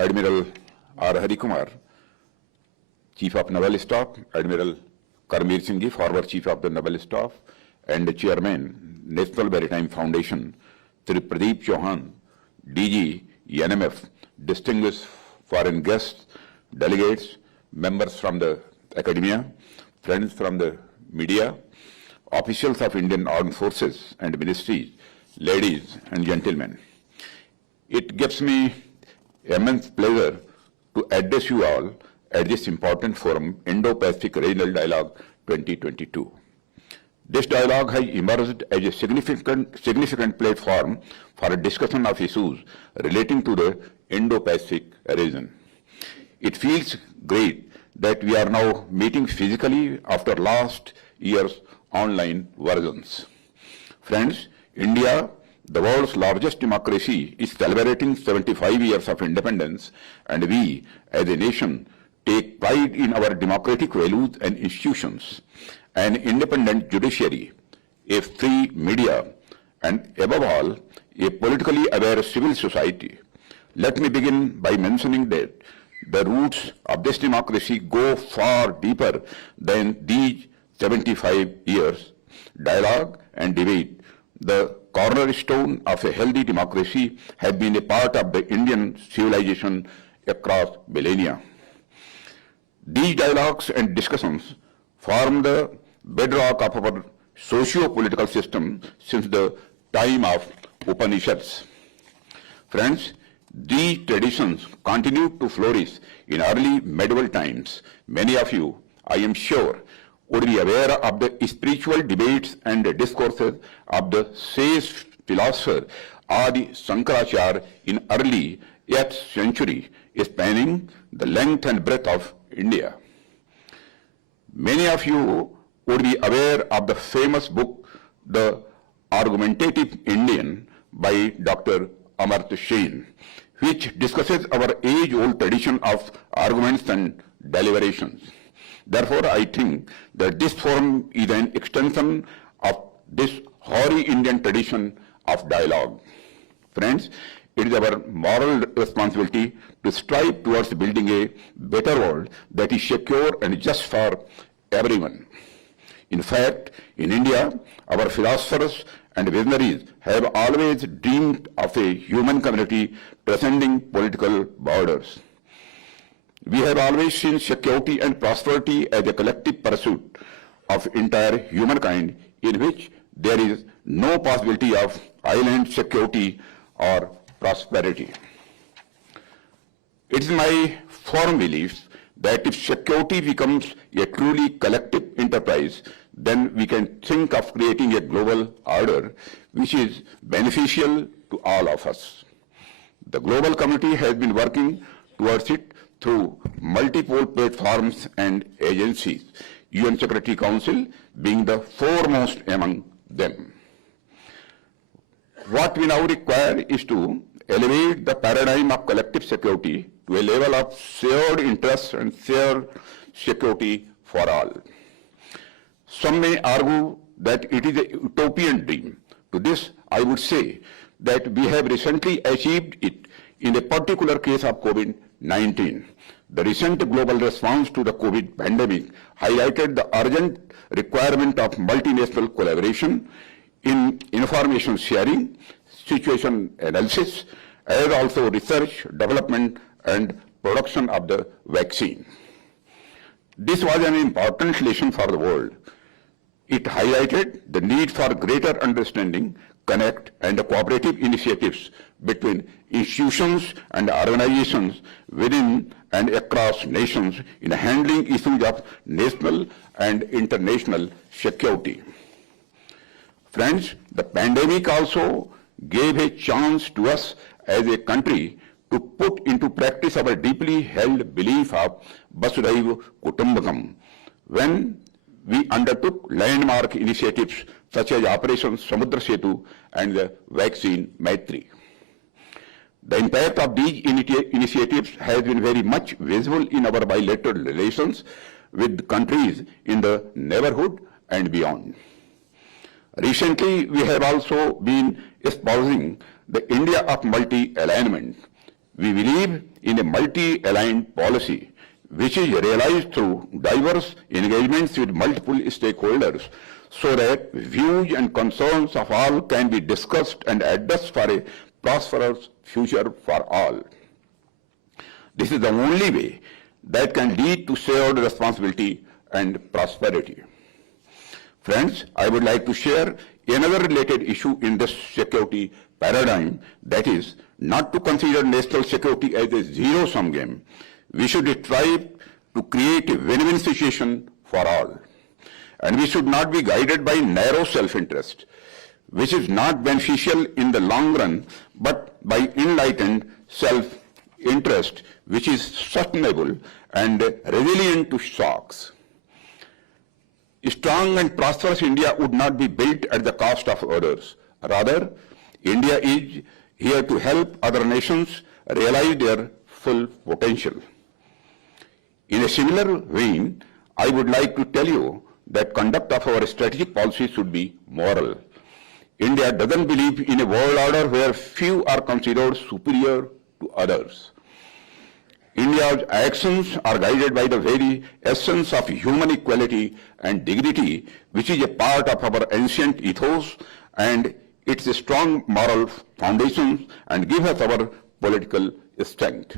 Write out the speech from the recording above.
Admiral R. Hari Kumar, Chief of Naval Staff, Admiral Karmveer Singh Ji, former Chief of the Naval Staff, and Chairman, National Maritime Foundation, Sri Pradeep Chauhan, DG, NMF, distinguished foreign guests, delegates, members from the academia, friends from the media, officials of Indian Armed Forces and ministries, ladies and gentlemen. It gives me immense pleasure to address you all at this important forum, Indo-Pacific Regional Dialogue 2022. This dialogue has emerged as a significant platform for a discussion of issues relating to the Indo-Pacific region. It feels great that we are now meeting physically after last year's online versions. Friends, India, the world's largest democracy, is celebrating 75 years of independence, and we, as a nation, take pride in our democratic values and institutions, an independent judiciary, a free media, and above all, a politically aware civil society. Let me begin by mentioning that the roots of this democracy go far deeper than these 75 years. Dialogue and debate, the cornerstone of a healthy democracy, have been a part of the Indian civilization across millennia. These dialogues and discussions form the bedrock of our socio-political system since the time of Upanishads. Friends, these traditions continued to flourish in early medieval times. Many of you, I am sure, would be aware of the spiritual debates and discourses of the sage philosopher Adi Shankaracharya in early 8th century, spanning the length and breadth of India. Many of you would be aware of the famous book, The Argumentative Indian, by Dr. Amartya Sen, which discusses our age-old tradition of arguments and deliberations. Therefore, I think that this forum is an extension of this hoary Indian tradition of dialogue. Friends, it is our moral responsibility to strive towards building a better world that is secure and just for everyone. In fact, in India, our philosophers and visionaries have always dreamed of a human community transcending political borders. We have always seen security and prosperity as a collective pursuit of entire humankind, in which there is no possibility of island security or prosperity. It is my firm belief that if security becomes a truly collective enterprise, then we can think of creating a global order which is beneficial to all of us. The global community has been working towards it through multiple platforms and agencies, UN Security Council being the foremost among them. What we now require is to elevate the paradigm of collective security to a level of shared interests and shared security for all. Some may argue that it is a utopian dream. To this, I would say that we have recently achieved it in a particular case of COVID-19. The recent global response to the COVID pandemic highlighted the urgent requirement of multinational collaboration in information sharing, situation analysis, as also research, development, and production of the vaccine. This was an important lesson for the world. It highlighted the need for greater understanding, connect, and cooperative initiatives between institutions and organizations within and across nations in handling issues of national and international security. Friends, the pandemic also gave a chance to us as a country to put into practice our deeply held belief of Vasudhaiva Kutumbakam when we undertook landmark initiatives such as Operation Samudra Setu and the vaccine Maitri. The impact of these initiatives has been very much visible in our bilateral relations with countries in the neighborhood and beyond. Recently, we have also been espousing the India of multi-alignment, We believe in a multi-aligned policy which is realized through diverse engagements with multiple stakeholders so that views and concerns of all can be discussed and addressed for a prosperous future for all. This is the only way that can lead to shared responsibility and prosperity. Friends, I would like to share another related issue in this security paradigm, that is, not to consider national security as a zero-sum game. We should strive to create a win-win situation for all. And we should not be guided by narrow self-interest, which is not beneficial in the long run, but by enlightened self-interest, which is sustainable and resilient to shocks. A strong and prosperous India would not be built at the cost of others. Rather, India is here to help other nations realize their full potential. In a similar vein, I would like to tell you that conduct of our strategic policy should be moral. India doesn't believe in a world order where few are considered superior to others. India's actions are guided by the very essence of human equality and dignity, which is a part of our ancient ethos, and it's a strong moral foundation and gives us our political strength.